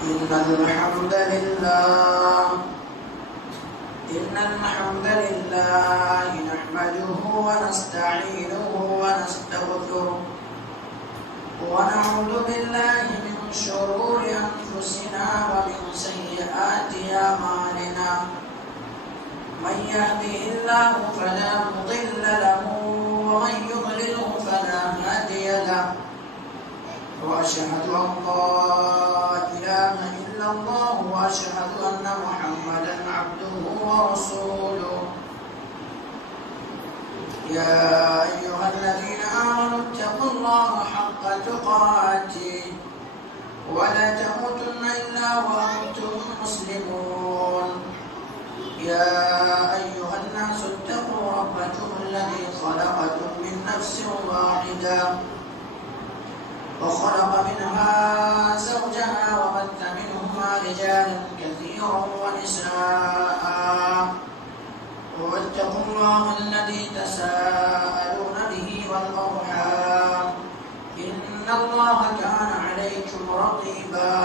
إن الحمد لله نحمده ونستعينه ونستغفره ونعوذ بالله من شرور أنفسنا ومن سيئات أعمالنا من يهده الله فلا مضل له ومن يضلله فلا هادي له وأشهد أن لا إله إلا الله وأشهد أن محمدا عبده ورسوله يا أيها الذين آمنوا اتقوا الله حق تقاته ولا تموتن إلا وأنتم مسلمون يا أيها الناس اتقوا ربكم الذي خلقكم من نفس واحدة وخلق منها زوجها وبث منهما رجالا كثيرا ونساء واتقوا الله الذي تساءلون به والأرحام إن الله كان عليكم رقيبا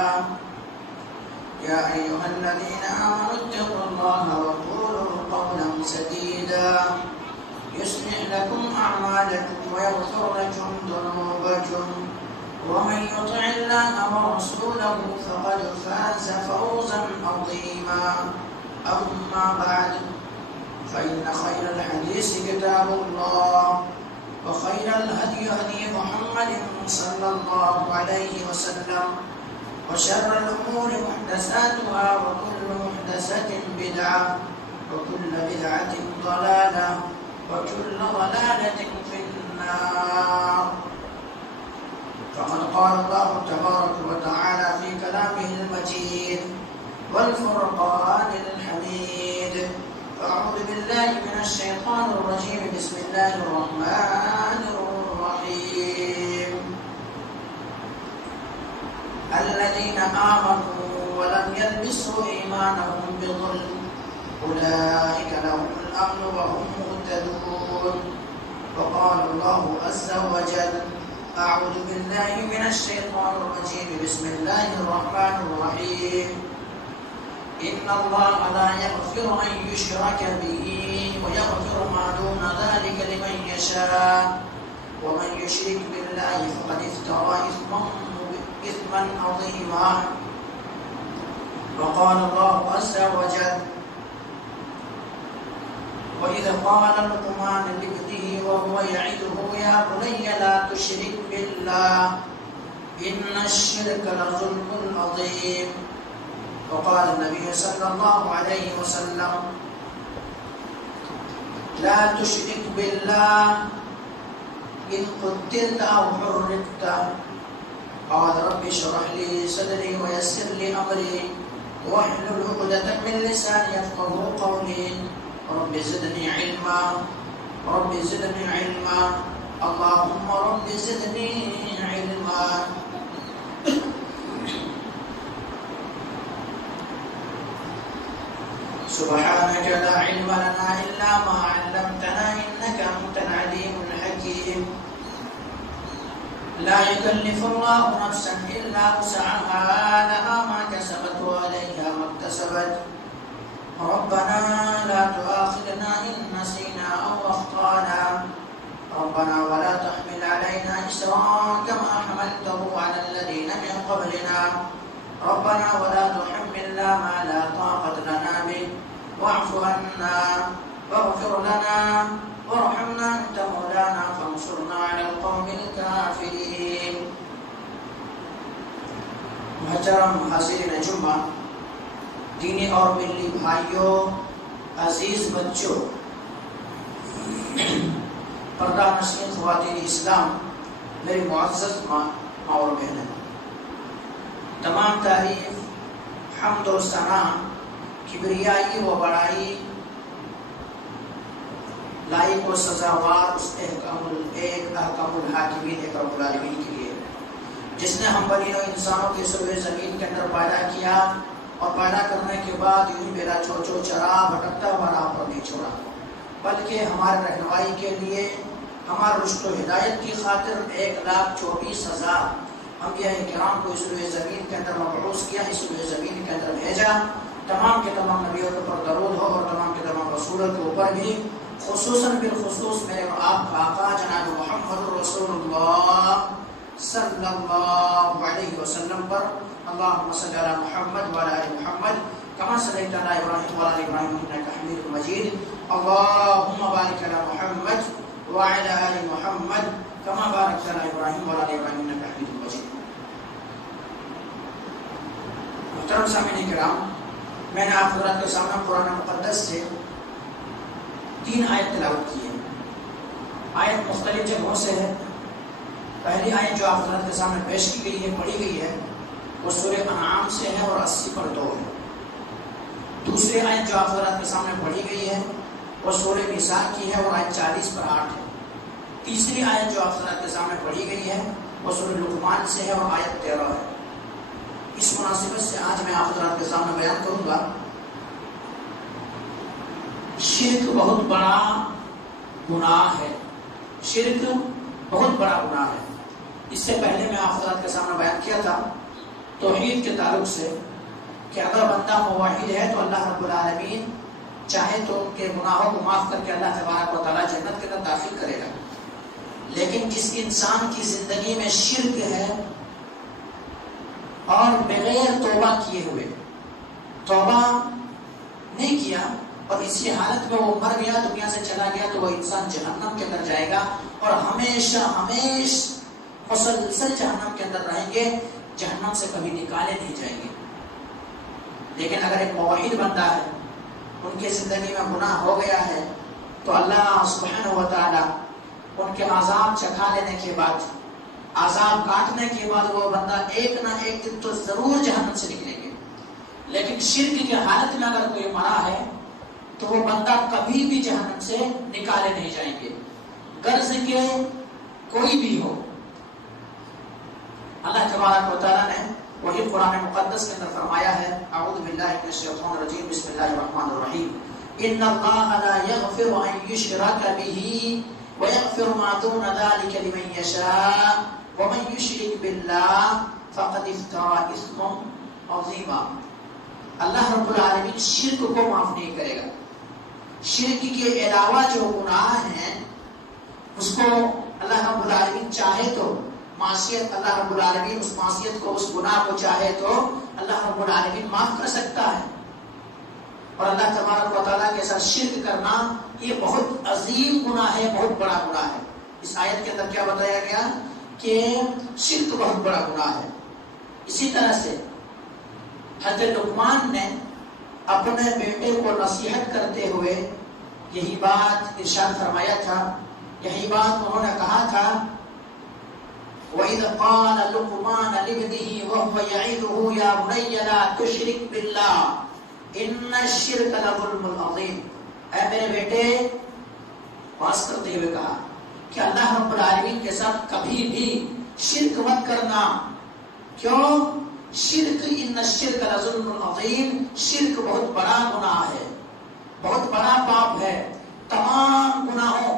يا أيها الذين آمنوا اتقوا الله وقولوا قولا سديدا يصلح لكم أعمالكم ويغفر لكم ذنوبكم ومن يطع الله ورسوله فقد فاز فوزا عظيما أما بعد فإن خير الحديث كتاب الله وخير الهدي هدي محمد صلى الله عليه وسلم وشر الأمور محدثاتها وكل محدثة بدعة وكل بدعة ضلالة وكل ضلالة في النار. فقد قال الله تبارك وتعالى في كلامه المجيد والفرقان الحميد أعوذ بالله من الشيطان الرجيم بسم الله الرحمن الرحيم الذين آمنوا ولم يلبسوا إيمانهم بظلم أولئك لهم الأمن وهم مهتدون. وقال الله عز وجل أعوذ بالله من الشيطان الرجيم بسم الله الرحمن الرحيم إن الله لا يغفر أن يشرك به ويغفر ما دون ذلك لمن يشاء ومن يشرك بالله فقد افترى إثما عظيما. وقال الله عز وجل وإذ قال لقمان لابنه وهو يعظه يا بني لا تشرك بالله إن الشرك لظلم عظيم. وقال النبي صلى الله عليه وسلم لا تشرك بالله إن قتلت أو حرقت. قال رب اشرح لي صدري ويسر لي أمري واحلل عقدة من لساني يفقهوا قولي رب زدني علما رب زدني علما اللهم رب زدني علما. سبحانك لا علم لنا إلا ما علمتنا إنك أنت العليم الحكيم. لا يكلف الله نفسا إلا وسعها لها ما كسبت وعليها ما اكتسبت. ربنا لا تؤاخذنا إن نسينا أو أخطأنا ربنا ولا تحمل علينا إصرا كما حملته على الذين من قبلنا ربنا ولا تحملنا ما لا طاقة لنا به واعف عنا واغفر لنا وارحمنا أنت مولانا فانصرنا على القوم الكافرين. محترم حاضرین جمعہ، دینی اور ملی بھائیوں، عزیز بچوں، پردہ نشین خواتین اسلام، میری معزز ماں اور بہنیں، تمام تعریف، حمد و ثنا، کبریائی و بڑائی، لائق و سزاوار اس احکام الحاکمین ایک رب العالمین کے لیے، جس نے ہم بنی و انسانوں کے سروے زمین کے اندر پیدا کیا اور پیدا کرنے کے بعد یوں میرا چوچو چرا بھٹکتا ہوا راہ پر نہیں چھوڑا، بلکہ ہمارے رہنمائی کے لیے، ہمارے رشد و ہدایت کی خاطر 1,24,000 انبیاء کرام کو اس روئے زمین کے اندر مبعوث سیاہی صبح زمین کے اندر بھیجا، تمام کے تمام نبیوں کے اوپر درود ہو اور تمام کے تمام رسولوں کے اوپر بھی، خصوصاً بالخصوص میرے اور آپ کا آقا جناب محمد رسول اللہ صلی اللہ علیہ وسلم پر۔ اللہم صلی علی محمد وعلی آل محمد کما صلیت علی ابراہیم وعلی آل ابراہیم انک حمید مجید۔ اللہم بارک علی محمد وعلی آل محمد کما بارکت علی ابراہیم وعلی آل ابراہیم انک حمید مجید۔ محترم سامعین کرام، میں نے آپ حضرات کے سامنے قرآن مقدس سے 3 آیت تلاوت کی ہے۔ آیت مختلف جگہوں سے ہے۔ پہلی آیت جو آپ حضرات کے سامنے پیش کی گئی ہے، پڑھی گئی ہے، وہ سورہ انعام سے ہے اور 80 پر 2 ہے۔ دوسری آیت جو آپ حضرات کے سامنے پڑھی گئی ہے وہ سورہ نساء کی ہے اور آیت 40 پر 8 ہے۔ تیسری آیت جو آپ حضرات کے سامنے پڑھی گئی ہے وہ سورہ لقمان سے ہے اور آیت 13 ہے۔ اس مناسبت سے آج میں آپ حضرات کے سامنے بیان کروں گا، شرک بہت بڑا گناہ ہے۔ شرک بہت بڑا گناہ ہے۔ اس سے پہلے میں آپ حضرات کے سامنے بیان کیا تھا توحید کے تعلق سے کہ اگر بندہ موحد ہے تو اللہ رب العالمین چاہے تو ان کے گناہوں کو معاف کر کے اللہ تبارک و تعالیٰ جنت کے اندر داخل کرے گا، لیکن جس انسان کی زندگی میں شرک ہے اور بغیر توبہ کیے ہوئے، توبہ نہیں کیا اور اسی حالت میں وہ مر گیا، دنیا سے چلا گیا، تو وہ انسان جہنم کے اندر جائے گا اور ہمیشہ مسلسل جہنم کے اندر رہیں گے، جہنم سے کبھی نکالے نہیں جائیں گے۔ لیکن اگر ایک موحد بندہ ہے، ان کی زندگی میں گناہ ہو گیا ہے، تو اللہ سبحانہ و تعالی ان کے عذاب چکھا لینے کے بعد، عذاب کاٹنے کے بعد وہ بندہ ایک نہ ایک دن تو ضرور جہنم سے نکلیں گے۔ لیکن شرک کی حالت میں اگر کوئی مرا ہے تو وہ بندہ کبھی بھی جہنم سے نکالے نہیں جائیں گے، غرض کے کوئی بھی ہو۔ اللہ تبارک و تعالیٰ نے وہی قرآن مقدس کے اندر فرمایا ہے، اعوذ باللہ من الشیطان الرجیم، بسم اللہ الرحمن الرحیم، ان اللہ لا یغفر ان یشرک بہ ویغفر ما دون ذلک لمن یشاء ومن یشرک باللہ فقد افترى اثما عظیما۔ اللہ رب العالمین شرک کو معاف نہیں کرے گا۔ شرک کے علاوہ جو گناہ ہیں اس کو اللہ رب العالمین چاہے تو معصیت، اللہ رب العالمین اس معصیت کو، اس گناہ کو چاہے تو اللہ رب العالمین معاف کر سکتا ہے۔ اور اللہ تبارک و تعالیٰ کے ساتھ شرک کرنا یہ بہت عظیم گناہ ہے، بہت بڑا گناہ ہے۔ اس آیت کے اندر کیا بتایا گیا کہ شرک بہت بڑا گناہ ہے۔ اسی طرح سے حضرت لقمان نے اپنے بیٹے کو نصیحت کرتے ہوئے یہی بات ارشاد فرمایا تھا، یہی بات انہوں نے کہا تھا، وَإِذْ قَالَ لُقْمَانُ لِابْنِهِ وَهُوَ يَعِظُهُ يَا بُنَيَّ لَا تُشْرِكْ بِاللَّهِ إِنَّ الشِّرْكَ لَظُلْمٌ عَظِيمٌ۔ اے میرے بیٹے، واس کرتے ہوئے کہا کہ اللہ رب العالمین کے ساتھ کبھی بھی شرک مت کرنا۔ کیوں؟ شرک، ان الشرک لظلم عظیم، شرک بہت بڑا گناہ ہے، بہت بڑا پاپ ہے۔ تمام گناہوں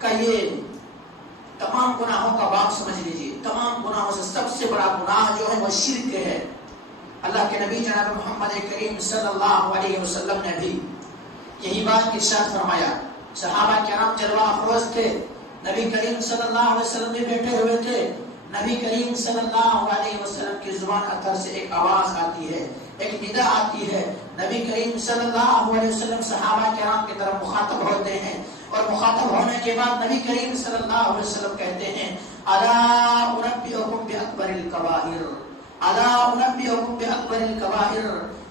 کا تمام گناہوں کا باپ سمجھ لیجیے، تمام گناہوں سے سب سے بڑا گناہ جو ہے وہ شرک ہے۔ اللہ کے نبی جناب محمد کریم صلی اللہ علیہ وسلم نے بھی یہی بات ارشاد فرمایا۔ صحابہ کرام جلوہ افروز تھے، نبی کریم صلی اللہ علیہ وسلم بھی بیٹھے ہوئے تھے، نبی کریم صلی اللہ علیہ وسلم کی زبان اثر سے ایک آواز آتی ہے، ایک ندا آتی ہے، نبی کریم صلی اللہ علیہ وسلم صحابہ کرام کی طرف مخاطب ہوتے ہیں، اور مخاطب ہونے کے بعد نبی کریم صلی اللہ علیہ وسلم کہتے ہیں، الا انبئکم باکبر الکبائر، الا انبئکم باکبر الکبائر،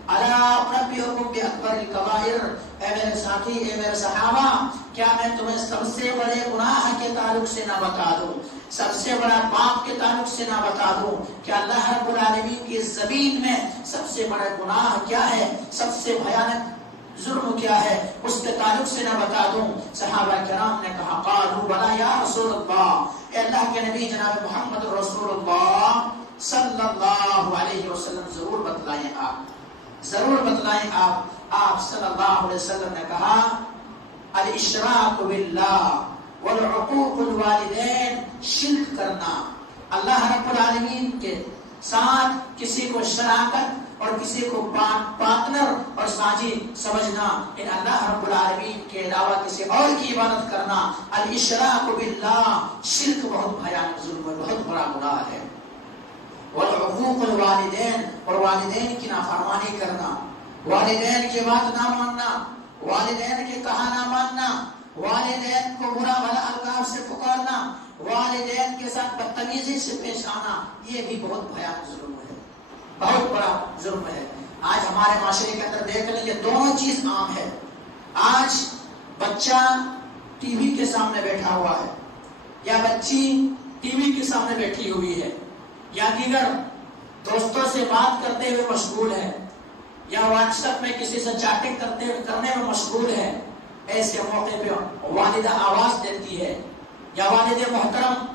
الا انبئکم باکبر الکبائر۔ اے میرے ساتھی، اے میرے صحابہ، کیا میں تمہیں سب سے بڑے گناہ کے تعلق سے نہ بتا دوں، سب سے بڑا پاپ کے تعلق سے نہ بتا دوں کہ اللہ رب العالمین کی زمین میں سب سے بڑا گناہ کیا ہے، سب سے بھیانک ظلم کیا ہے، اس کے تعلق سے نہ بتا دوں؟ صحابہ کرام نے کہا، قالوا بلا یا رسول اللہ، اے اللہ کے نبی جناب محمد رسول اللہ صلی اللہ علیہ وسلم ضرور بتلائیں، آپ ضرور بتلائیں۔ آپ صلی اللہ علیہ وسلم نے کہا، الاشراک باللہ والعقوق الوالدین، شرک کرنا، اللہ رب العالمین کے ساتھ کسی کو شراکت اور کسی کو پارٹنر اور ساجی سمجھنا، ان اللہ رب العالمین کے علاوہ کسی اور کی عبادت کرنا، الاشراک باللہ، شرک بہت بھیانک ظلم ہے، بہت بڑا گناہ ہے۔ والعقوق الوالدین، اور والدین کی نافرمانی کرنا، والدین کی بات نہ ماننا، والدین کے کہا نہ ماننا، والدین کو برا بھلا القاب سے پکارنا، والدین کے ساتھ بدتمیزی سے پیش آنا، یہ بھی بہت بھیانک ظلم ہے، بہت بڑا ظلم ہے۔ آج ہمارے معاشرے کے اندر دیکھ لیں یہ دونوں چیز عام ہے۔ آج بچہ ٹی وی کے سامنے بیٹھا ہوا ہے، یا بچی ٹی وی کے سامنے بیٹھی ہوئی ہے، یا دیگر دوستوں سے بات کرتے ہوئے مشغول ہے، یا واٹس ایپ میں کسی سے چیٹنگ کرنے میں مشغول ہے۔ ایسے موقع پہ والدہ آواز دیتی ہے یا والد محترم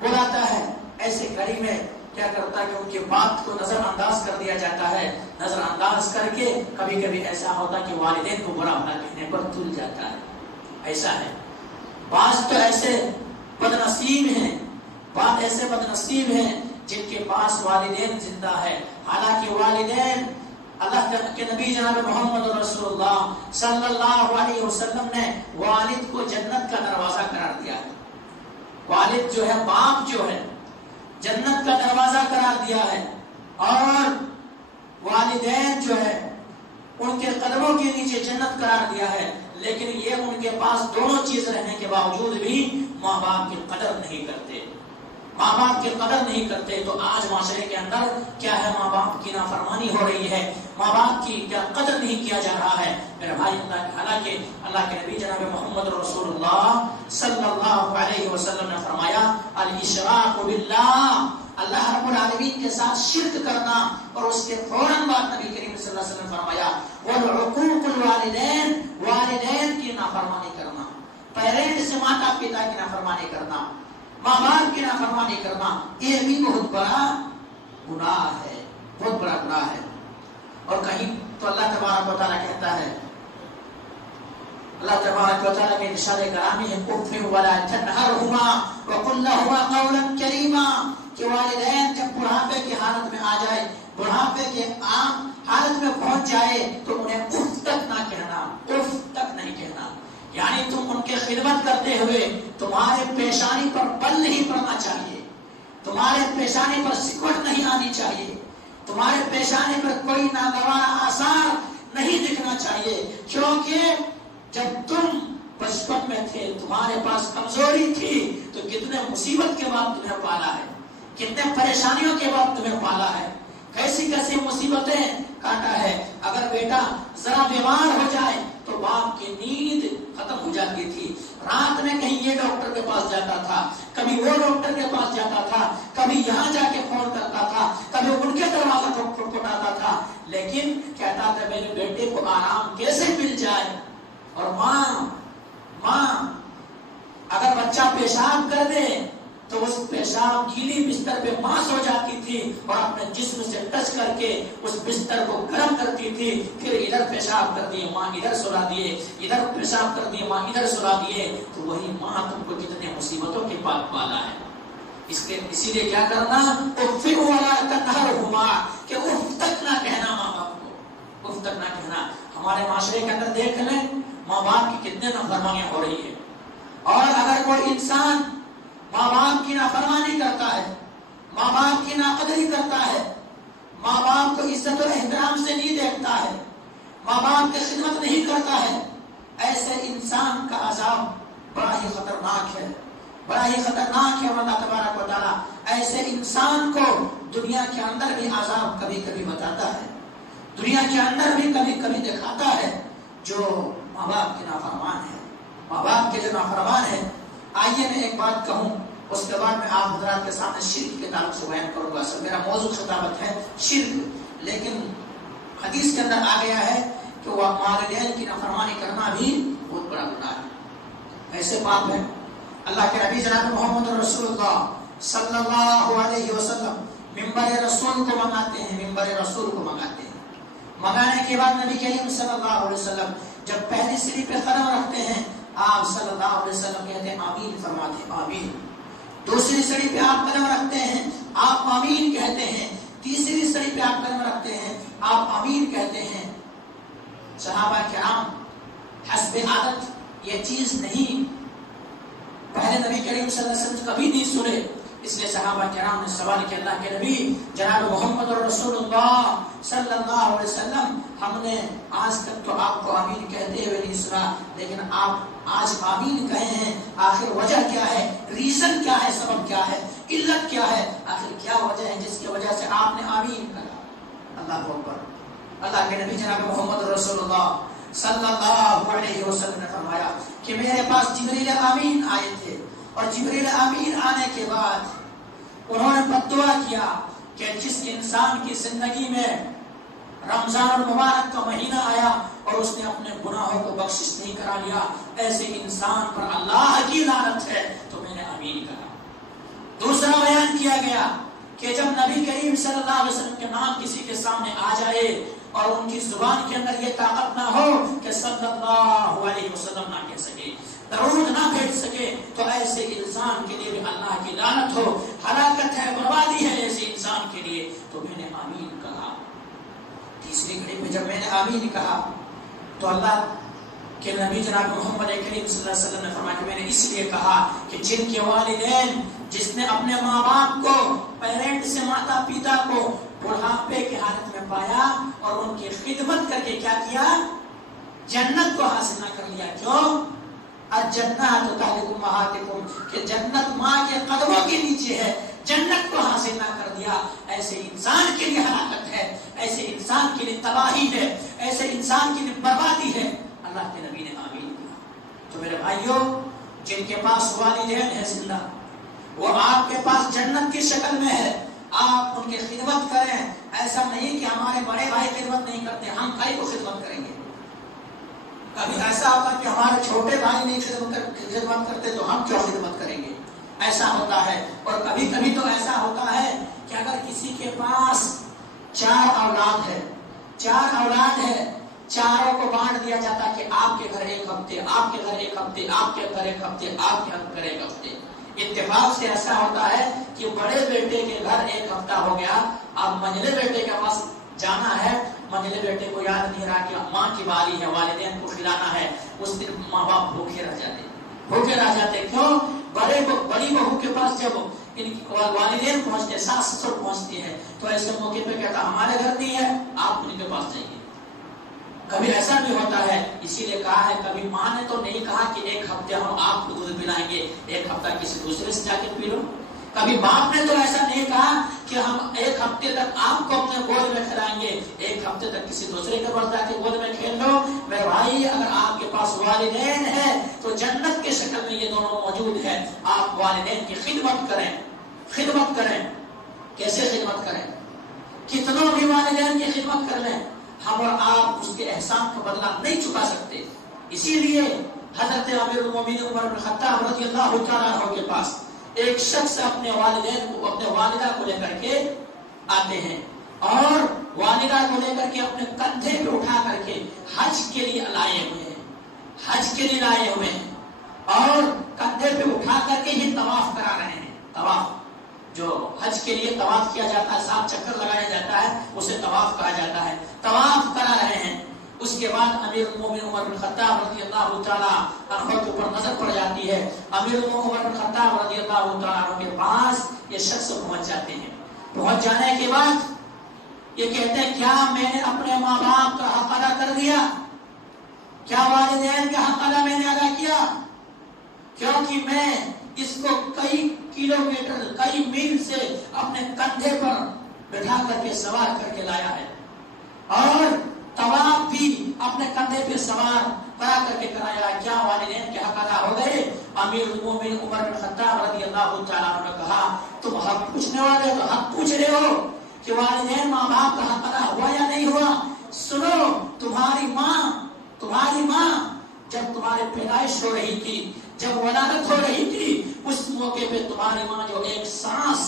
بلاتا ہے، ایسے گھڑی میں کیا کرتا ہے کہ ان کی بات کو نظر انداز کر دیا جاتا ہے۔ نظر انداز کر کے کبھی کبھی ایسا ہوتا کہ والدین کو برا بھلا کہنے پر تل جاتا ہے۔ ایسا ہے، بعض تو ایسے بدنصیب ہیں، بعض ایسے بدنصیب ہیں جن کے پاس والدین زندہ ہے، حالانکہ والدین اللہ کے نبی جناب محمد رسول اللہ صلی اللہ علیہ وسلم نے والد کو جنت کا دروازہ قرار دیا ہے۔ والد جو ہے، باپ جو ہے، جنت کا دروازہ قرار دیا ہے، اور والدین جو ہے ان کے قدموں کے نیچے جنت قرار دیا ہے۔ لیکن یہ ان کے پاس دونوں چیز رہنے کے باوجود بھی ماں باپ کی قدر نہیں کرتے، ماں باپ کی قدر نہیں کرتے۔ تو آج معاشرے کے اندر کیا ہے، ماں باپ کی نافرمانی ہو رہی ہے، ماں باپ کی کیا قدر نہیں کیا جا رہا ہے میرے بھائی۔ حالانکہ اللہ کے نبی جناب محمد رسول اللہ صلی اللہ علیہ وسلم نے فرمایا الاشراک باللہ، اللہ رب العالمین کے ساتھ شرک کرنا، اور اس کے فوراً بعد نبی کریم صلی اللہ علیہ وسلم نے فرمایا والعقوق الوالدین، والدین کی نافرمانی کرنا، پیرنٹس سے ماتا پتا کی نافرمانی کرنا، ماں باپ کی نافرمانی کرنا، یہ بھی بہت بڑا گناہ ہے، بہت بڑا گناہ ہے۔ اور کہیں تو اللہ تبارک و تعالیٰ کہتا ہے، اللہ تبارک و تعالیٰ کے ارشاد کرامی ہے اف ولا تنہرہما وقل لہما قولا کریما، کہ والدین جب بڑھاپے کی حالت میں آ جائے، بڑھاپے کے عام حالت میں پہنچ جائے تو انہیں اف تک نہ کہنا، اف تک نہیں کہنا، یعنی تم ان کی خدمت کرتے ہوئے تمہارے پیشانی پر بل نہیں پڑنا چاہیے، تمہارے پیشانی پر سکوٹ نہیں آنی چاہیے، تمہارے پیشانی پر کوئی ناگوار آثار نہیں دکھنا چاہیے، کیونکہ جب تم بچپن میں تھے تمہارے پاس کمزوری تھی تو کتنے مصیبت کے بعد تمہیں پالا ہے، کتنے پریشانیوں کے بعد تمہیں پالا ہے، کیسی کیسی مصیبتیں کاٹا ہے۔ اگر بیٹا ذرا بیمار ہو جائے تو باپ کی نیند ختم ہو جاتی تھی، رات میں کہیں یہ ڈاکٹر کے پاس جاتا تھا، کبھی وہ ڈاکٹر کے پاس جاتا تھا، کبھی یہاں جا کے فون کرتا تھا، کبھی ان کے دروازہ کھٹکھٹاتا تھا، لیکن کہتا تھا میرے بیٹے کو آرام کیسے مل جائے۔ اور ماں اگر بچہ پیشاب کر دے تو اس پیشاب گیلی بستر پہ ماں سو جاتی تھی اور اپنے جسم سے ٹچ کر کے اس بستر کو گرم کرتی تھی، پھر ادھر پیشاب کر دیے ماں ادھر سلا دیے، ادھر پیشاب کر دیے ماں ادھر سلا دیے، تو وہی ماں تم کو کتنے مصیبتوں کے بعد پالا ہے۔ اسی لیے کیا کرنا، اف ولا تنہرہما، کہ اف تک نہ کہنا ماں باپ کو، اف تک نہ کہنا۔ ہمارے معاشرے کے اندر دیکھ لیں ماں باپ کی کتنے نافرمانیاں ہو رہی ہے، اور اگر کوئی انسان ماں باپ کی نافرمانی کرتا ہے، ماں باپ کی ناقدری کرتا ہے، ماں باپ کو عزت و احترام سے نہیں دیکھتا ہے، ماں باپ کی خدمت نہیں کرتا ہے، ایسے انسان کا عذاب بڑا ہی خطرناک ہے، بڑا ہی خطرناک ہے۔ اللہ تبارک و تعالیٰ ایسے انسان کو دنیا کے اندر بھی عذاب کبھی کبھی بتاتا ہے، دنیا کے اندر بھی کبھی کبھی دکھاتا ہے، جو ماں باپ کے نافرمان ہے، ماں باپ کے جو نافرمان ہے۔ آئیے میں ایک بات کہوں، اس کے بعد میں آپ حضرات کے سامنے شرک کے تعلق سے بیان کروں گا۔ سر میرا موضوع خطابت ہے شرک، لیکن حدیث کے اندر آ گیا ہے کہ وہ والدین کی نافرمانی کرنا بھی بہت بڑا گناہ ہے، ایسے پاپ ہے۔ اللہ کے نبی جناب محمد رسول اللہ صلی اللہ علیہ وسلم ممبر رسول کو منگاتے ہیں، ممبر رسول کو منگاتے ہیں۔ منگانے کے بعد نبی کریم صلی اللہ علیہ وسلم جب پہلی سیڑھی پہ قدم رکھتے ہیں، آپ صلی اللہ علیہ وسلم کہتے ہیں آمین فرماتے ہیں، آمین۔ دوسری سیڑھی پہ آپ قدم رکھتے ہیں، آپ آمین کہتے ہیں۔ تیسری سری پہ آپ قدم رکھتے ہیں، آپ آمین کہتے ہیں۔ صحابہ کرام حسب عادت یہ چیز نہیں پہلے نبی کریم صلی اللہ علیہ وسلم کبھی نہیں سنے، اس لیے صحابہ کرام نے سوال کیا اللہ کے نبی جناب محمد رسول اللہ صلی اللہ علیہ وسلم، ہم نے آج تک تو آپ کو آمین کہتے ہوئے نہیں سنا، لیکن آپ آج آمین کہے ہیں، آخر وجہ کیا ہے، ریزن کیا ہے، سبب کیا ہے، علت کیا ہے، آخر کیا وجہ ہے جس کی وجہ سے آپ نے آمین کہا؟ اللہ اکبر۔ اللہ کے نبی جناب محمد رسول اللہ صلی اللہ علیہ وسلم نے فرمایا کہ میرے پاس جبریل امین آئے تھے، اور جبریل امین آنے کے بعد انہوں نے بد دعا کیا کہ جس انسان کی زندگی میں رمضان المبارک کا مہینہ آیا اور اس نے اپنے گناہوں کو بخشش نہیں کرا لیا، ایسے انسان پر اللہ کی لعنت ہے، تو میں نے آمین کہا۔ دوسرا بیان کیا گیا کہ جب نبی کریم صلی اللہ علیہ وسلم کے نام کسی کے سامنے آ جائے اور ان کی زبان کے اندر یہ طاقت نہ ہو کہ صلی اللہ علیہ وسلم نہ کہہ سکے، درود نہ بھیج سکے، تو ایسے انسان کے لیے بھی اللہ کی لعنت ہو، ہلاکت ہے، بربادی ہے ایسے انسان کے لیے، تو میں نے آمین کہا۔ تیسری گھڑی میں جب میں نے آمین کہا تو اللہ کہ نبی جناب محمد کریم صلی اللہ علیہ وسلم نے فرمایا کہ میں نے اس لیے کہا کہ جن کے والدین، جس نے اپنے ماں باپ کو، پیرنٹ سے ماتا پیتا کو بڑھاپے کی حالت میں پایا اور ان کی خدمت کر کے کیا کیا، جنت کو حاصل نہ کر لیا۔ کیوں؟ الجنت تحت امہاتکم، کہ جنت ماں کے قدموں کے نیچے ہے، جنت کو حاصل نہ کر دیا، ایسے انسان کے لیے ہلاکت ہے، ایسے انسان کے لیے تباہی ہے، ایسے انسان کے لیے بربادی ہے۔ اللہ کے نبی نے آمین کہا۔ تو میرے بھائیوں، جن کے پاس والدین ہے زندہ، وہ آپ کے پاس جنت کی شکل میں ہے، آپ ان کی خدمت کریں۔ ایسا نہیں کہ ہمارے بڑے بھائی خدمت نہیں کرتے، ہم کئی کو خدمت کریں گے۔ کبھی ایسا ہوتا ہے کہ ہمارے چھوٹے بھائی نہیں خدمت کرتے تو ہم کیوں خدمت کریں گے، ایسا ہوتا ہے۔ اور کبھی کبھی تو ایسا ہوتا ہے کہ اگر کسی کے پاس 4 اولاد ہے، 4 اولاد ہے، چاروں کو بانٹ دیا جاتا کہ آپ کے گھر 1 ہفتے، آپ کے گھر 1 ہفتے، آپ کے گھر 1 ہفتے، آپ کے گھر 1 ہفتے۔ اتفاق سے ایسا ہوتا ہے کہ بڑے بیٹے کے گھر 1 ہفتہ ہو گیا، اب منجلے بیٹے کے پاس جانا ہے، منجلے بیٹے کو یاد نہیں رہا کہ ماں کی باری ہے، والدین کو کھلانا ہے، اس دن ماں باپ بھوکے رہ جاتے۔ کیوں؟ بڑی بہو کے پاس جب ان کی والدین پہنچتے، ساس سسر پہنچتی ہے، تو ایسے موقع پہ کہتا ہمارے گھر نہیں ہے، آپ ان کے پاس جائیے۔ کبھی ایسا بھی ہوتا ہے، اسی لیے کہا ہے کبھی ماں نے تو نہیں کہا کہ 1 ہفتے ہم آپ کو دودھ پلائیں گے، 1 ہفتہ کسی دوسرے سے جا کے پی لو۔ کبھی باپ نے تو ایسا نہیں کہا کہ ہم 1 ہفتے تک آپ کو اپنے گود میں کھلائیں گے، 1 ہفتے تک کسی دوسرے کے پاس جا کے گود میں کھیل لو۔ میرے بھائی، اگر آپ کے پاس والدین ہے تو جنت کے شکل میں یہ دونوں موجود ہیں، آپ والدین کی خدمت کریں۔ کیسے خدمت کریں؟ کتنوں بھی والدین کی خدمت کر لیں، ہم اور آپ اس کے احسان کا بدلہ نہیں چکا سکتے۔ اسی لیے حضرت امیر المومنین عمر بن خطاب رضی اللہ تعالیٰ عنہ کے پاس ایک شخص اپنے والدین کو، اپنے والدہ کو لے کر کے آتے ہیں، اور والدہ کو لے کر کے اپنے کندھے پہ اٹھا کر کے حج کے لیے لائے ہوئے ہیں، اور کندھے پہ اٹھا کر کے ہی طواف کرا رہے ہیں۔ طواف جو حج کے لیے طواف کیا جاتا ہے، 7 چکر لگایا جاتا ہے، اسے طواف کہا جاتا ہے، طواف کرا رہے ہیں۔ اس کے بعد امیر المومنین عمر بن خطاب رضی اللہ تعالیٰ عنہ کے اوپر نظر پڑ جاتی ہے۔ امیر المومنین عمر بن خطاب رضی اللہ تعالیٰ عنہ کے پاس یہ شخص پہنچ جاتے ہیں۔ پہنچ جانے کے بعد یہ کہتے ہیں کیا میں نے اپنے ماں باپ کا حق ادا کر دیا؟ کیا والدین کا حق ادا میں نے ادا کیا؟ کیونکہ میں اس کو کئی کلومیٹر، کئی میل سے اپنے کندھے پر بٹھا کر کے سوار کر کے لایا ہے، اور طواف بھی اپنے کندھے پہ سوار کرا کر کے کرایا ہے۔ کیا والدین کے حق ادا ہو گئے؟ امیر المومنین عمر بن خطاب رضی اللہ تعالیٰ عنہ نے کہا تم حق پوچھنے والے ہو تو حق پوچھ رہے ہو کہ والدین ماں باپ کا حق ادا ہوا یا نہیں ہوا؟ سنو، تمہاری ماں جب تمہاری پیدائش ہو رہی تھی، جب ولادت ہو رہی تھی، اس موقع پہ تمہاری ماں جو ایک سانس،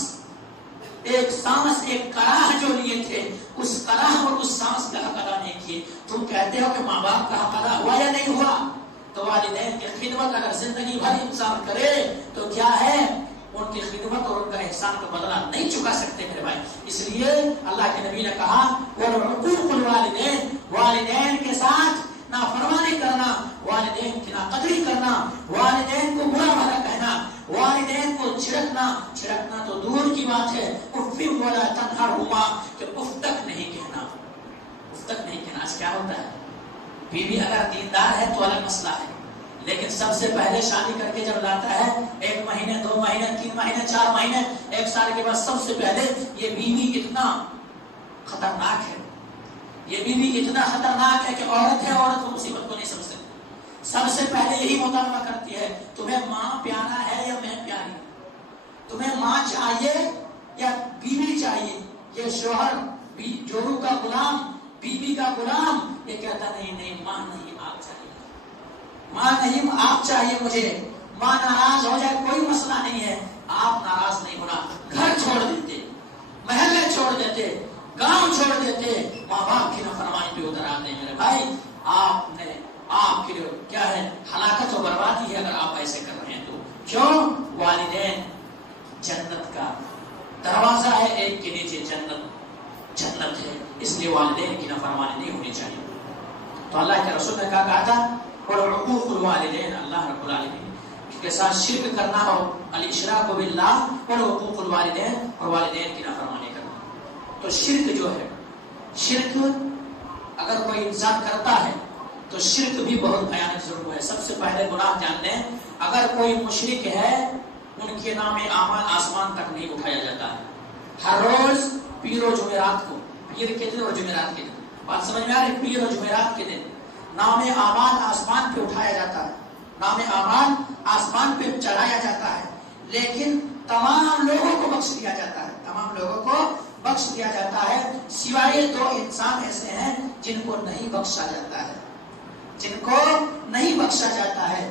ایک کراہ جو لیے تھے، اس کراہ اور اس سانس کا حق ادا نہیں کیے۔ تم کہتے ہو کہ ماں باپ کا حق ادا ہوا یا نہیں ہوا؟ تو والدین کی خدمت اگر زندگی بھر انسان کرے تو کیا ہے، ان کی خدمت اور ان کا احسان کا بدلہ نہیں چکا سکتے میرے بھائی. اس لیے اللہ کے نبی نے کہا وَعُقُوقُ الْوَالِدَيْنِ، والدین کے ساتھ نافرمانی کرنا، والدین کی ناقدری کرنا، والدین کو برا بھلا کہنا، والدین کو چھڑکنا تو دور کی بات ہے، اف ولا تنہرہما، کہ اف تک نہیں کہنا، اف تک نہیں کہنا. آج کیا ہوتا ہے، بیوی اگر دیندار ہے تو الگ مسئلہ ہے، لیکن سب سے پہلے شادی کر کے جب لاتا ہے 1 مہینے 2 مہینے 3 مہینے 4 مہینے 1 سال کے بعد سب سے پہلے یہ بیوی اتنا خطرناک ہے، یہ بیوی اتنا خطرناک ہے کہ عورت ہے، عورت کو مصیبت کو نہیں سمجھ سکتی. سب سے پہلے یہی مطالبہ کرتی ہے تمہیں ماں پیارا ہے یا میں پیاری، تمہیں ماں چاہیے یا بیوی چاہیے. یہ شوہر جورو کا غلام، بیوی کا غلام، یہ کہتا نہیں ماں نہیں آپ چاہیے، ماں نہیں آپ چاہیے مجھے. ماں ناراض ہو جائے کوئی مسئلہ نہیں ہے، آپ ناراض نہیں ہونا. گھر چھوڑ دیتے، محلے چھوڑ دیتے، گاؤں چھوڑ دیتے، ماں باپ کی نافرمانی پہ اتر آتے ہیں میرے بھائی. آپ کے لیے کیا ہے، ہلاکت و بربادی ہے اگر آپ ایسے کر رہے ہیں تو. کیوں؟ والدین جنت کا دروازہ ہے، ایک کے نیچے جنت ہے، اس لیے والدین کی نافرمانی نہیں ہونی چاہیے. تو اللہ کے رسول نے کہا تھا اور حقوق الوالدین، اللہ رب العالمین کے ساتھ شرک کرنا ہو، الاشراک باللہ اور حقوق الوالدین، اور والدین کی نافرمانی کرنا. تو شرک جو ہے، شرک اگر کوئی انسان کرتا ہے تو شرک بھی بہت بھیانک ضرور ہے. سب سے پہلے گناہ جان لیں، اگر کوئی مشرک ہے ان کے نام اعمال آسمان تک نہیں اٹھایا جاتا ہے. ہر روز پیر و جمعرات کو، پیر کے دن اور جمعرات کے دن، بات سمجھ میں آ رہی، پیر و جمعرات کے دن نام اعمال آسمان پہ اٹھایا جاتا ہے، نام اعمال آسمان پہ چڑھایا جاتا ہے، لیکن تمام لوگوں کو بخش دیا جاتا ہے، تمام لوگوں کو بخش دیا جاتا ہے، سوائے 2 انسان ایسے ہیں جن کو نہیں بخشا جاتا ہے، جن کو نہیں بخشا جاتا ہے.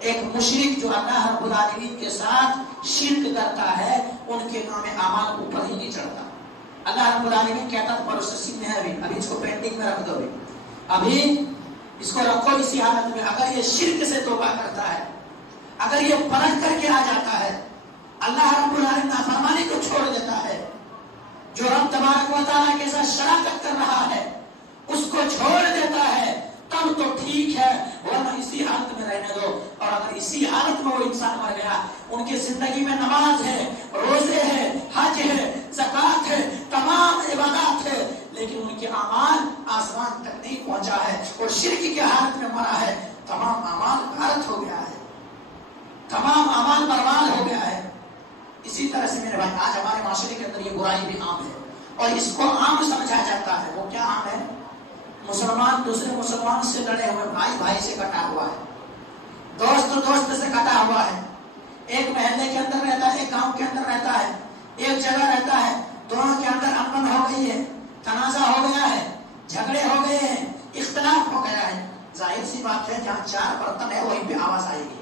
ایک مشرک جو اللہ رب العالمین کے ساتھ شرک کرتا ہے، ان کے نام اعمال اوپر ہی نہیں چڑھتا. اللہ رب العالمین کہتا ہے پروسیسنگ میں ہے، ابھی اس کو پینڈنگ میں رکھ دو، ابھی اس کو رکھو اسی حالت میں. اگر یہ شرک سے توبہ کرتا ہے، اگر یہ پلٹ کر کے آ جاتا ہے، اللہ رب العالمین نافرمانی کو چھوڑ دیتا ہے، جو رب تبارک و تعالیٰ کے ساتھ شراکت کر رہا ہے اس کو چھوڑ دیتا ہے، تب تو ٹھیک ہے، ورنہ اسی حالت میں رہنے دو. اور اگر اسی حالت میں وہ انسان مر گیا، ان کی زندگی میں نماز ہے، روزے ہے، حج ہے، زکات ہے، تمام عبادات ہے، لیکن ان کے اعمال آسمان تک نہیں پہنچا ہے اور شرک کی حالت میں مرا ہے، تمام اعمال غلط ہو گیا ہے، تمام اعمال برباد ہو گیا ہے. اسی طرح سے میرے بھائی آج ہمارے معاشرے کے اندر یہ برائی بھی عام ہے، اور اس کو عام سمجھا جاتا ہے. وہ کیا عام ہے؟ مسلمان دوسرے مسلمان سے لڑے ہوئے، بھائی سے کٹا ہوا ہے، دوست سے کٹا ہوا ہے، ایک محلے کے اندر رہتا ہے، ایک گاؤں کے اندر رہتا ہے، ایک جگہ رہتا ہے، دونوں کے اندر امن ہو گئی ہے، تنازع ہو گیا ہے، جھگڑے ہو گئے ہیں، اختلاف ہو گیا ہے. ظاہر سی بات ہے جہاں 4 برتن ہے وہیں پہ آواز آئے گی،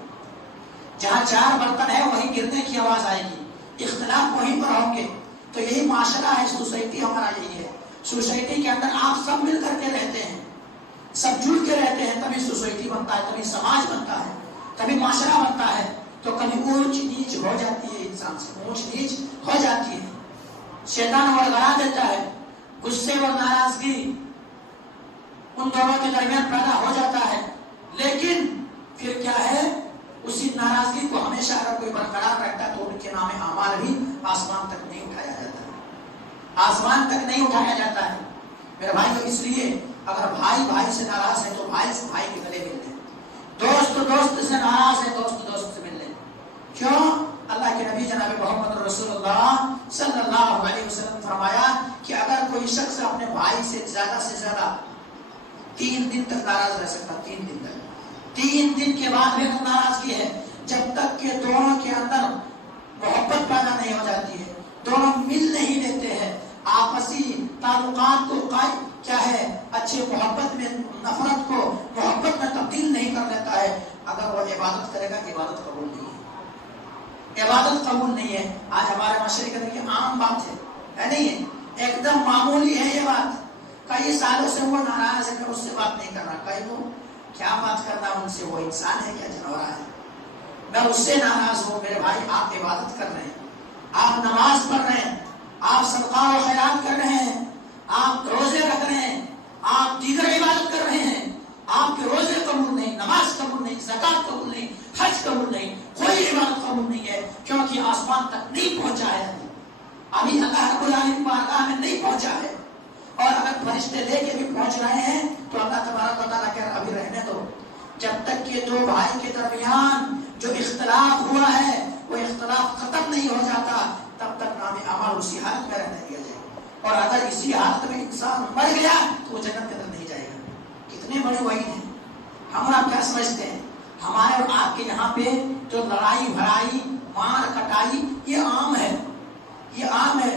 جہاں 4 برتن ہے وہیں گرنے کی آواز آئے گی، اختلاف وہیں پر ہوں گے. تو یہی معاشرہ ہے، سوسائٹی ہمارا یہی ہے. سوسائٹی کے اندر آپ سب مل کر کے رہتے ہیں، سب جڑ کے رہتے ہیں، تبھی سوسائٹی بنتا ہے، تبھی سماج بنتا ہے، تبھی معاشرہ بنتا ہے. تو کبھی اونچ نیچ ہو جاتی ہے، انسان سے اونچ نیچ ہو جاتی ہے، شیطان ورگلا دیتا ہے، غصے اور ناراضگی ان دونوں کے درمیان پیدا ہو جاتا ہے. لیکن پھر کیا ہے، اسی ناراضگی کو ہمیشہ اگر کوئی برقرار رکھتا ہے تو ان کے نام اعمال بھی آسمان تک نہیں اٹھایا جاتا ہے، آسمان تک نہیں اٹھایا جاتا ہے. میرے بھائی تو اس لیے اگر بھائی سے ناراض ہے تو بھائی سے بھائی کے گلے مل لیں، دوست سے ناراض ہے دوست سے مل لیں. کیوں؟ اللہ کے نبی جناب محمد رسول اللہ صلی اللہ علیہ وسلم فرمایا کہ اگر کوئی شخص اپنے بھائی سے زیادہ 3 دن تک ناراض رہ سکتا، 3 دن تک، 3 دن کے بعد بھی ناراضگی ہے، جب تک کہ دونوں کے اندر محبت پیدا نہیں ہو جاتی ہے، دونوں مل نہیں لیتے ہیں، آپسی تعلقات کو کیا ہے اچھے محبت میں، نفرت کو محبت میں تبدیل نہیں کر لیتا ہے. اگر وہ عبادت کرے گا، عبادت قبول نہیں ہے، عبادت قبول نہیں ہے. آج ہمارے معاشرے کے اندر یہ عام بات ہے نہیں ہے، ایک دم معمولی ہے یہ بات. کئی سالوں سے وہ ناراض ہے، میں اس سے بات نہیں کر رہا. کئی وہ کیا بات کرنا ان سے، وہ انسان ہے کیا جانور ہے؟ میں اس سے ناراض ہوں. میرے بھائی آپ عبادت کر رہے ہیں, آپ نماز پڑھ رہے ہیں, آپ صدقہ و خیرات کر رہے ہیں, آپ روزے رکھ رہے ہیں, آپ دیگر عبادت کر رہے ہیں, آپ کے روزے قبول نہیں, نماز قبول نہیں, زکات قبول نہیں, حج قبول نہیں, کوئی عبادت قبول نہیں ہے, کیونکہ آسمان تک نہیں پہنچا ہے, ابھی اللہ رب العالمین بارگاہ میں نہیں پہنچا ہے. اور اگر فرشتے لے کے بھی پہنچ رہے ہیں تو اللہ تبارک و تعالیٰ کہہ ابھی رہنے دو, جب تک کہ دو بھائی کے درمیان جو اختلاف ہوا ہے وہ اختلاف ختم نہیں ہو جاتا, تب تک نام اعمال اسی حالت میں رہنے دیا جائے. اور اگر اسی حالت میں انسان مر گیا تو وہ جنت کے اندر نہیں جائے گا. کتنے بڑے وعید ہیں. ہم آپ کیا سمجھتے ہیں ہمارے اور آپ کے یہاں پہ جو لڑائی بھڑائی مار کٹائی یہ عام ہے, یہ عام ہے.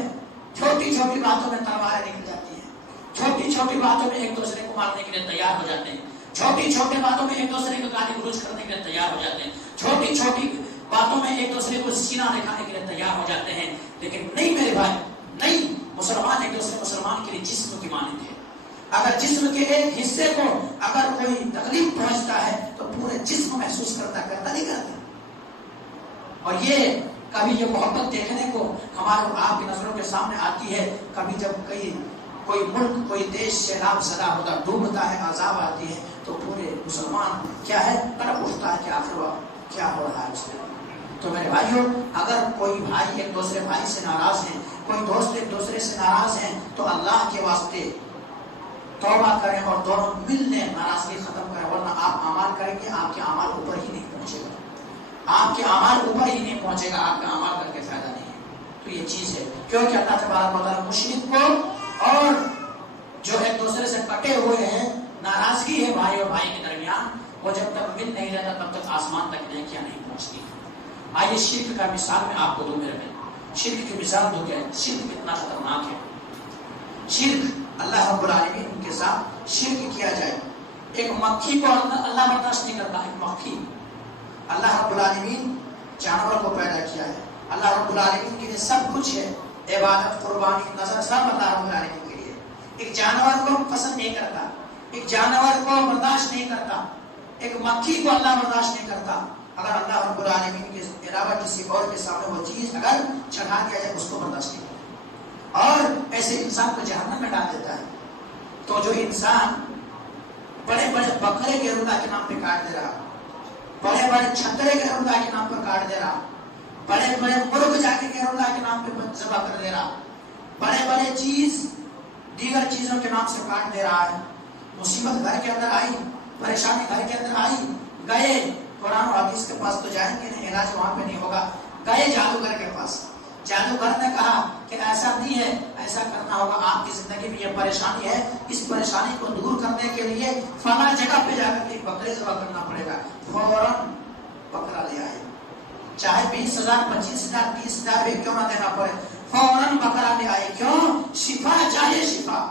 چھوٹی چھوٹی باتوں میں تلواریں نکل جاتی ہیں, چھوٹی چھوٹی باتوں میں ایک دوسرے کو مارنے کے لیے تیار ہو جاتے ہیں, چھوٹی چھوٹی باتوں میں ایک دوسرے کو گالی گلوچ کرنے کے لیے تیار ہو جاتے ہیں, چھوٹی چھوٹی باتوں میں ایک دوسرے کو سینہ دکھانے کے لیے تیار ہو جاتے ہیں. لیکن نہیں میرے بھائی, نہیں. مسلمان ایک دوسرے مسلمان کے لیے جسم کی مانند ہے. اگر جسم کے ایک حصے کو اگر کوئی تکلیف پہنچتا ہے تو پورے جسم محسوس کرتا نہیں کرتا. اور یہ کبھی یہ محبت دیکھنے کو ہمارے آپ کی نظروں کے سامنے آتی ہے. کبھی جب کوئی ملک کوئی دیش سیلاب زدہ ہوتا ڈوبتا ہے, عذاب آتی ہے, تو پورے مسلمان کیا ہے تڑپ اٹھتا ہے کہ آخر کیا ہو رہا ہے اس میں. تو میرے بھائیوں, اگر کوئی بھائی ایک دوسرے بھائی سے ناراض ہیں, کوئی دوست ایک دوسرے سے ناراض ہیں, تو اللہ کے واسطے توبہ کریں اور دونوں مل لیں, ناراضگی ختم کریں. ورنہ آپ اعمال کریں گے, آپ کے اعمال اوپر ہی نہیں پہنچے گا, آپ کے اعمال اوپر ہی نہیں پہنچے گا, آپ کا اعمال کر کے فائدہ نہیں ہے. تو یہ چیز ہے, کیونکہ اللہ تبارک و تعالیٰ مشرک کو اور جو ایک دوسرے سے کٹے ہوئے ہیں, ناراضگی ہے بھائی اور بھائی کے درمیان, وہ جب تک مل نہیں رہتا تب تک آسمان تک نیکیاں نہیں پہنچتی. آئیے شرک کا مثال میں آپ کو دوں میرے بھائی, شرک کی مثال دو. کیا ہے شرک کتنا خطرناک ہے. شرک اللہ رب العالمین کے ساتھ شرک کیا جائے. ایک مکھی کو اللہ برداشت نہیں کرتا. ایک مکھی, اللہ رب العالمین جانور کو پیدا کیا ہے, اللہ رب العالمین کے لیے سب کچھ ہے, عبادت قربانی نظر سب اللہ رب العالمین کے لیے. ایک جانور کو پسند نہیں کرتا, ایک جانور کو برداشت نہیں کرتا, ایک مکھی کو اللہ برداشت نہیں کرتا. اگر اللہ رب العالمین کے علاوہ کسی اور کے سامنے وہ چیز اگر چڑھا دیا جائے اس کو برداشت نہیں کرتا, اور ایسے انسان کو جہنم میں ڈال دیتا ہے. تو جو انسان بڑے بڑے بکرے غیر اللہ کے نام پہ کاٹ دے رہا, بڑے بڑے چھترے غیر اللہ کے نام پر کاٹ دے رہا, بڑے بڑے مرغ جا کے غیر اللہ کے نام پہ ذبح کر دے رہا, بڑے بڑے چیز دیگر چیزوں کے نام سے کاٹ دے رہا ہے. مصیبت گھر کے اندر آئی, پریشانی گھر کے اندر آئی, گئے قرآن اور حدیث کے پاس تو جائیں گے نہیں, علاج وہاں پہ نہیں ہوگا. گئے جادوگر کے پاس, جادوگر نے کہا کہ ایسا نہیں ہے, ایسا کرنا ہوگا, آپ کی زندگی میں یہ پریشانی ہے, اس پریشانی کو دور کرنے کے لیے فلاں جگہ پہ جا کر کے بکرے ذبح کرنا پڑے گا. فوراً بکرا لے آئے, چاہے 20,000 25,000 30,000 بھی کیوں نہ دینا پڑے, فوراً بکرا لے آئے. کیوں؟ شفا چاہیے, شفا,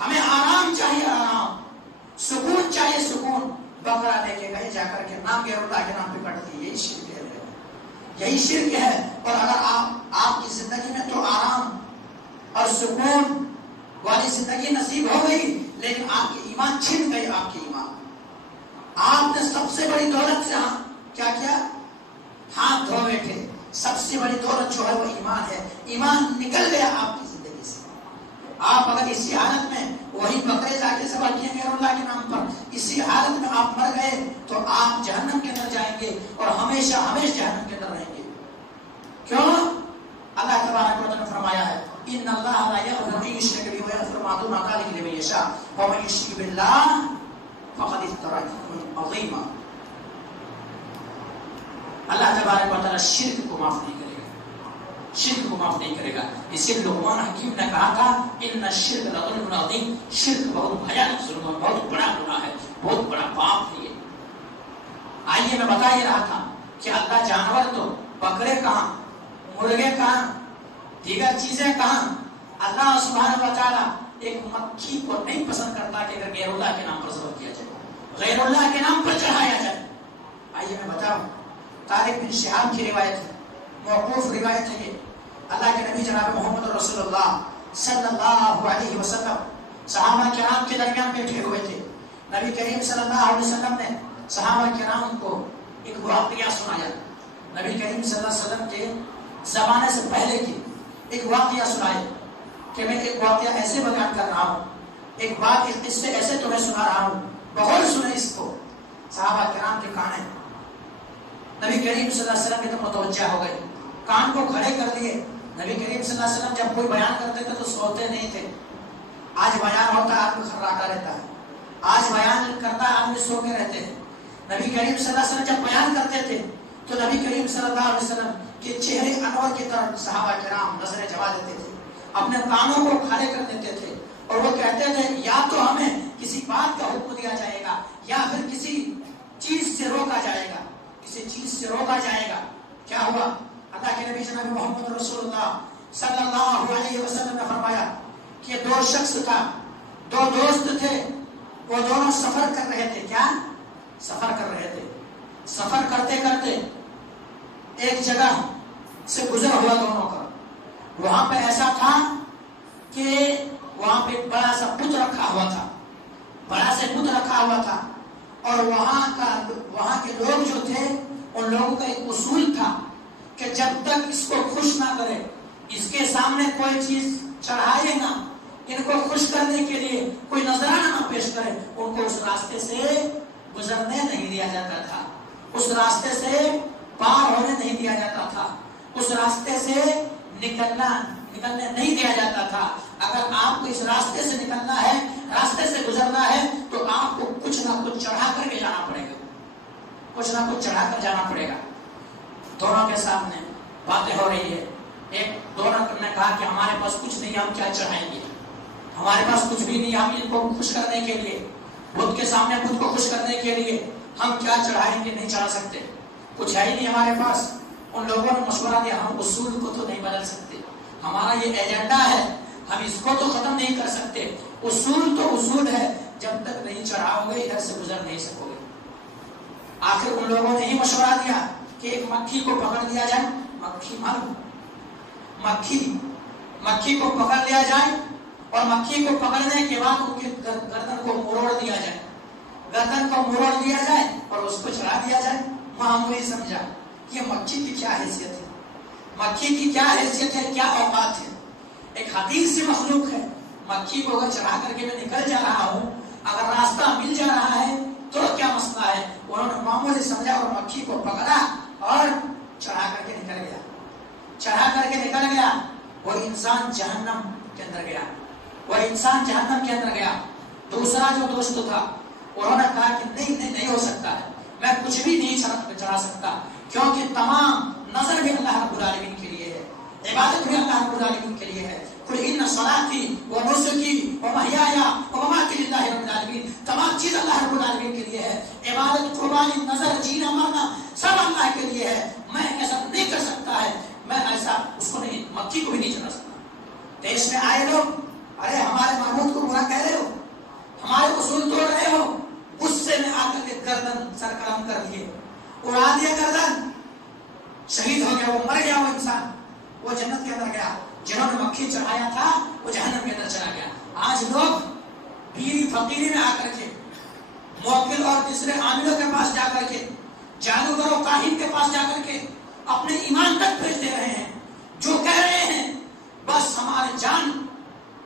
ہمیں آرام چاہیے, آرام, سکون چاہیے, سکون. بکرا لے کے گئے, جا کر کے نام غیر اللہ کے نام پہ کٹ دی. یہی شرک ہے, یہی شرک ہے. اور اگر آپ کی زندگی میں تو آرام اور سکون والی زندگی نصیب ہو گئی, لیکن آپ کے ایمان چھن گئی. آپ کے ایمان, آپ نے سب سے بڑی دولت سے کیا کیا, ہاتھ دھو بیٹھے. سب سے بڑی دولت جو ہے وہ ایمان ہے, ایمان نکل گیا آپ کی زندگی سے. آپ اگر اسی حالت میں وہی بکرے جا کے ذبح کیے غیر اللہ کے نام پر, اسی حالت میں آپ مر گئے تو آپ جہنم کے اندر جائیں گے اور ہمیشہ ہمیشہ جہنم کے اندر رہیں گے. کیوں؟ اللہ تبارک و تعالیٰ نے فرمایا ہے ان اللہ لا یغفر ان یشرک به ویغفر ما دون ذلک لمن یشاء ومن یشرک باللہ فقد افترى اثما عظیما. اللہ تبارک و تعالیٰ شرک کو معاف نہیں کرے گا, شرک کو معاف نہیں کرے گا. اسی لیے لقمان حکیم نے کہا تھا ان الشرک لظلم عظیم, شرک بہت بھیانک ظلم ہے, بہت بڑا گناہ ہے, بہت بڑا پاپ ہے. آئیے میں بتا ہی رہا تھا کہ اللہ جانور تو بکرے کہاں, مرغے کہاں, دیگر چیزیں کہاں, اللہ سبحانہ و تعالیٰ ایک مکھی کو نہیں پسند کرتا کہ اگر غیر اللہ کے نام پر ذبح کیا جائے, غیر اللہ کے نام پر چڑھایا جائے. آئیے میں بتاؤں, طارق بن شہاب کی روایت ہے, موقوف روایت ہے. یہ اللہ کے نبی جناب محمد رسول اللہ صلی اللہ علیہ وسلم صحابہ کرام کے درمیان بیٹھے ہوئے تھے. نبی کریم صلی اللہ علیہ وسلم نے صحابہ کرام کو ایک واقعہ سنایا نبی کریم صلی اللہ علیہ وسلم کے زمانے سے پہلے کی ایک واقعہ سنائے کہ میں ایک واقعہ ایسے بیان کر رہا ہوں، ایک بات ایک قصے ایسے تمہیں سنا رہا ہوں، بغور سنے اس کو۔ صحابہ کرام کے کان ہیں، نبی کریم صلی اللہ علیہ وسلم کے تو متوجہ ہو گئے، کان کو کھڑے کر دیے۔ نبی کریم صلی اللہ علیہ وسلم جب کوئی بیان کرتے تھے تو سوتے نہیں تھے۔ آج بیان ہوتا ہے آدمی خراٹا رہتا ہے، آج بیان کرتا ہے آدمی سو کے رہتے ہیں۔ نبی کریم صلی اللہ علیہ وسلم جب بیان کرتے تھے تو نبی کریم صلی اللہ علیہ وسلم کے چہرے انور کی طرف صحابہ کرام نظریں جما دیتے تھے، اپنے کانوں کو کھڑے کر دیتے تھے اور وہ کہتے تھے یا تو ہمیں کسی بات کا حکم دیا جائے گا یا پھر کسی چیز سے روکا جائے گا، کسی چیز سے روکا جائے گا۔ کیا ہوا؟ اللہ کے نبی جناب محمد رسول اللہ صلی اللہ علیہ وسلم نے فرمایا کہ دو شخص تھا، دو دوست تھے، وہ دونوں سفر کر رہے تھے۔ کیا سفر کر رہے تھے؟ سفر کرتے کرتے ایک جگہ سے گزر ہوا دونوں کا، وہاں پہ ایسا تھا کہ وہاں پہ ایک بڑا سا بت رکھا ہوا تھا، بڑا سا بت رکھا ہوا تھا، اور وہاں کے لوگ جو تھے ان لوگوں کا ایک اصول تھا کہ جب تک اس کو خوش نہ کرے، اس کے سامنے کوئی چیز چڑھائے نہ، ان کو خوش کرنے کے لیے کوئی نذرانہ نہ پیش کرے، ان کو اس راستے سے گزرنے نہیں دیا جاتا تھا، اس راستے سے پار ہونے نہیں دیا جاتا تھا، اس راستے سے نکلنے نہیں دیا جاتا تھا۔ اگر آپ کو اس راستے سے نکلنا ہے، راستے سے گزرنا ہے، تو آپ کو کچھ نہ کچھ چڑھا کر کے جانا پڑے گا، کچھ نہ کچھ چڑھا کر جانا پڑے گا۔ دونوں کے سامنے باتیں ہو رہی ہے، ایک دونوں نے کہا کہ ہمارے پاس کچھ نہیں، ہم کیا چڑھائیں گے، ہمارے پاس کچھ بھی نہیں، ہم ان کو خوش کرنے کے لیے، بدھ کے سامنے خود کو خوش کرنے کے لیے ہم کیا چڑھائیں گے، نہیں چڑھا سکتے، کچھ ہے ہی نہیں ہمارے پاس۔ ان لوگوں نے مشورہ دیا ہم اصول کو تو نہیں بدل سکتے، ہمارا یہ ایجنڈا ہے، ہم اس کو تو ختم نہیں کر سکتے، اصول تو اصول ہے، جب تک نہیں چڑھاؤ گے ادھر سے گزر نہیں سکو گے۔ آخر ان لوگوں نے ہی مشورہ دیا کہ ایک مکھی کو پکڑ لیا جائے، مکھی کو پکڑ لیا جائے، اور مکھی کو پکڑنے کے بعد ان کی گردن کو مروڑ دیا جائے، گردن کو مروڑ دیا جائے اور اس کو چڑھا دیا جائے۔ معمولی سمجھا یہ مکھی کی کیا حیثیت ہے، مکھی کی کیا حیثیت ہے، کیا اوقات ہے، ایک حدیث سے مخلوق ہے۔ مکھی کو اگر چڑھا کر کے میں نکل جا رہا ہوں، اگر راستہ مل جا رہا ہے تو کیا مسئلہ ہے؟ انہوں نے معمولی سمجھا اور مکھی کو پکڑا اور چڑھا کر کے نکل گیا، چڑھا کر کے نکل گیا، وہ انسان جہنم کے اندر گیا، وہ انسان جہنم کے اندر گیا۔ دوسرا جو دوست تھا انہوں نے کہا کہ نہیں ہو سکتا ہے، میں کچھ بھی نہیں چڑھا سکتا، کیونکہ تمام نظر بھی اللہ رب العالمین کے لیے ہے، عبادت بھی اللہ رب العالمین کے لیے ہے۔ قل ان صلاتی و نسکی و محیای و مماتی للہ رب العالمین، تمام چیز اللہ رب العالمین کے لیے ہے، عبادت، قربانی، نظر، جینا مرنا سب اللہ کے لیے ہے، میں ایسا نہیں کر سکتا ہے، میں ایسا اس کو نہیں، مکھی کو بھی نہیں چڑھا سکتا۔ دیش میں آئے لوگ ارے ہمارے محمود کو برا کہہ رہے ہو، ہمارے اصول توڑ رہے ہو، غصے میں آ کر کے گردن سر قلم کر دیے، اڑا دیا گردن، شہید ہو گیا، وہ مر گیا، وہ انسان وہ جنت کے اندر گیا، جنہوں نے مکھی چڑھایا تھا وہ جہنم کے اندر چلا گیا۔ آج لوگ پیری فقیری میں آ کر کے موکل اور تیسرے عاملوں کے پاس جا کر کے، جادوگر و کاہن کے پاس جا کر کے اپنے ایمان تک بھیج دے رہے ہیں، جو کہہ رہے ہیں بس ہمارے جان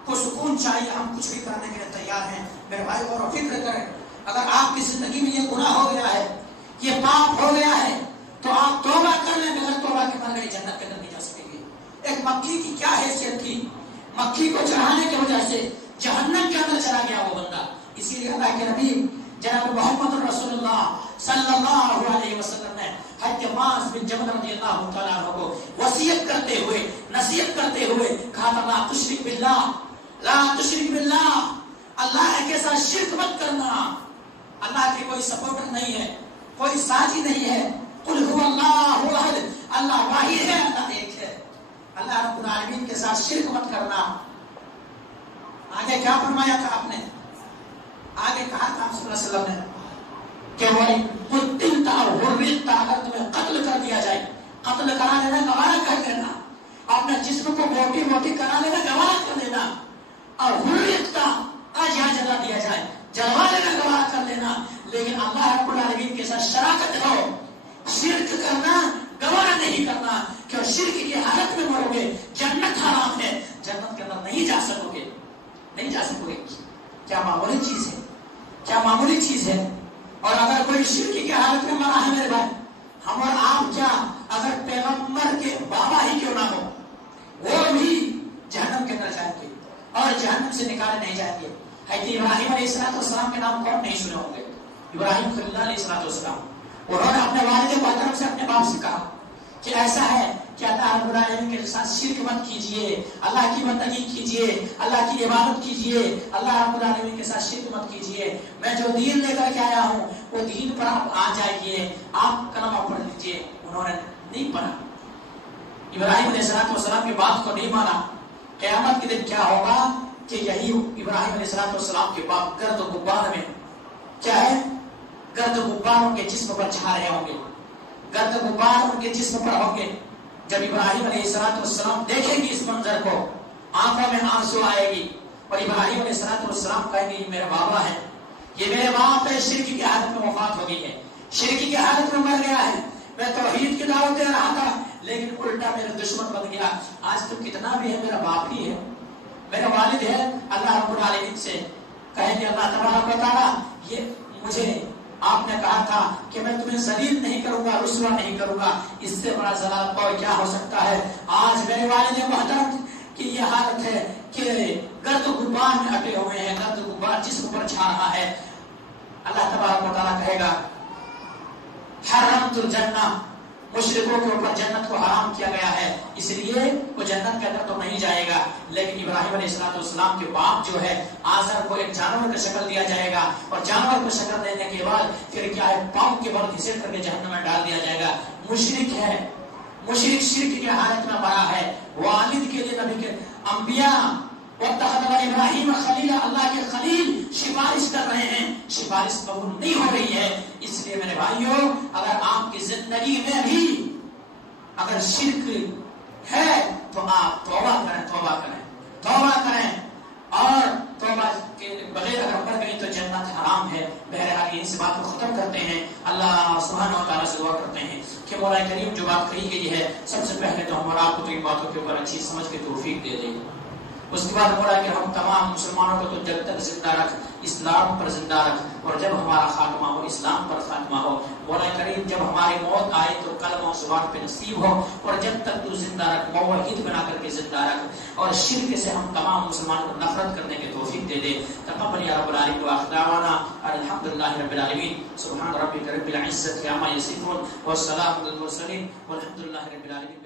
کو سکون چاہیے، ہم کچھ بھی کرنے کے لیے تیار ہیں۔ میرے بھائی غور و فکر کریں، اگر آپ کی زندگی میں یہ گناہ ہو گیا ہے، یہ پاپ ہو گیا ہے، تو آپ توبہ کر لیں، بغیر توبہ کے مر گئے جنت کے اندر نہیں جا سکیں گے۔ ایک مکھی کی کیا حیثیت تھی، مکھی کو چڑھانے کی وجہ سے جہنم کے اندر چلا گیا وہ بندہ۔ اسی لیے اللہ کے نبی جناب محمد رسول اللہ صلی اللہ علیہ وسلم نے حضرت معاذ بن جبل رضی اللہ تعالیٰ عنہ کو وصیت کرتے ہوئے، نصیحت کرتے ہوئے کہا تھا لا تشرک باللہ، لا تشرک باللہ، اللہ کے ساتھ شرک مت کرنا، اللہ کے کوئی سپورٹر نہیں ہے، کوئی ساتھی نہیں ہے، قل هو اللہ احد، اللہ واحد ہے، اللہ ایک ہے، اللہ رب العالمین کے ساتھ شرک مت کرنا۔ آگے کیا فرمایا تھا آپ نے؟ آگے کہا تھا صلی اللہ علیہ وسلم نے کہ وہ قتلت اور حرمت، اگر تمہیں قتل کر دیا جائے، قتل کرا لینا گوارا کر لینا، اپنے جسم کو موٹی موٹی کرا لینا گوارا کر لینا، اور حرمت کا آج یہاں جلا دیا جائے جلوا لینا گوارا کر لینا، لیکن اللہ رب العالمین کے ساتھ شراکت ہو، شرک کرنا گوارا نہیں کرنا، کہ شرک کی حالت میں مرو گے، جنت حرام ہے، جنت کے اندر نہیں جا سکو گے، نہیں جا سکو گے۔ کیا معمولی چیز ہے، کیا معمولی چیز ہے۔ اور اگر کوئی شرک کی حالت میں مرا ہے میرے بھائی، ہم اور آپ کیا، اگر پیغمبر کے بابا ہی کیوں نہ ہو، وہ بھی جہنم کے اندر جائیں گے اور جہنم سے نکالے نہیں جائیں گے۔ حضرت ابراہیم علیہ السلام کے نام کون نہیں سنے ہوں گے؟ ابراہیم خلیل اللہ علیہ السلام، انہوں نے اپنے والد محترم سے، اپنے باپ سے کہا کہ ایسا ہے کہ اللہ رب العالمین کے ساتھ شرک مت کیجئے، اللہ کی بندگی کیجئے، اللہ کی عبادت کیجئے، اللہ رب العالمین کے ساتھ شرک مت کیجئے، میں جو دین لے کر کے آیا ہوں وہ دین پر آپ آ جائیے، آپ کلمہ پڑھ لیجئے۔ انہوں نے نہیں پڑھا، ابراہیم علیہ السلام کی بات کو نہیں مانا۔ قیامت کے دن کیا ہوگا کہ یہی ابراہیم علیہ السلام کے باپ گرد و غبار میں، کیا ہے، گرد و غبار ان کے جسم پر چھا رہے ہوں گے، گرد و غبار ان کے جسم پر ہوں گے۔ جب ابراہیم علیہ السلام دیکھیں گے اس منظر کو، آنکھوں میں آنسو آئے گی، اور ابراہیم علیہ السلام کہیں گے یہ میرا بابا ہے، یہ میرے باپ ہے، شرک کی حالت میں وفات ہو گئی ہے، شرک کی حالت میں مر گیا ہے، میں توحید کی دعوت دے رہا تھا لیکن الٹا میرا دشمن بن گیا، آج تو کتنا بھی ہے میرا باپ ہی ہے، میرا والد ہے۔ اللہ رب العالمین سے کہیں گے اللہ تبارک و تعالی، یہ مجھے آپ نے کہا تھا کہ میں تمہیں ذلیل نہیں کروں گا، رسوا نہیں کروں گا، اس سے بڑا ذلت اور کیا ہو سکتا ہے۔ آج میرے والد محترم کی یہ حالت ہے کہ گرد و غبار میں اٹے ہوئے ہیں، گرد و غبار جسم پر چھا رہا ہے۔ اللہ تبارک و تعالی کہے گا حرمت الجنہ، مشرکوں کے اوپر جنت کو حرام کیا گیا ہے، اس لیے وہ جنت کے اندر تو نہیں جائے گا۔ لیکن ابراہیم علیہ السلام کے باپ جو ہے آزر کو ایک جانور کا شکل دیا جائے گا، اور جانور کو شکل دینے کے بعد پھر کیا ہے، پاؤں کے بل گھسیٹ کر کے جہنم میں ڈال دیا جائے گا۔ مشرک ہے، مشرک شرک کی حالت میں پڑا ہے، والد کے لیے نبی کے انبیاء واتخذ ابراہیم خلیلا، اللہ کے خلیل سفارش کر رہے ہیں، سفارش قبول نہیں ہو رہی ہے۔ اس لیے میرے بھائیوں، اگر آپ کی زندگی میں بھی اگر شرک ہے تو آپ توبہ کریں، توبہ کریں، توبہ کریں، اور توبہ کے بغیر اگر مر گئی تو جنت حرام ہے۔ بہرحال اس بات کو ختم کرتے ہیں، اللہ سبحانہ و تعالیٰ سے دعا کرتے ہیں کہ مولا کریم جو بات کہی گئی ہے، سب سے پہلے تو ہمارا آپ کو تو ان باتوں کے اوپر اچھی سمجھ کے توفیق دے دے، اس کے بعد مولا کہ ہم تمام مسلمانوں کو تو جب تک زندہ رکھ، اسلام پر زندہ رکھ، اور جب ہمارا خاتمہ ہو اسلام پر خاتمہ ہو۔ مولا کریم جب ہماری موت آئے تو کلمہ زبان پہ نصیب ہو، اور جب تک تو زندہ رکھ، موحد بنا کر کے زندہ رکھ، اور شرک سے ہم تمام مسلمانوں کو نفرت کرنے کی توفیق دے دے۔ تقبل یا رب العالمین وآخر دعوانا الحمدللہ رب العالمین، سبحان ربک رب العزة عما یصفون والسلام علی المرسلین والحمدللہ رب العالمین۔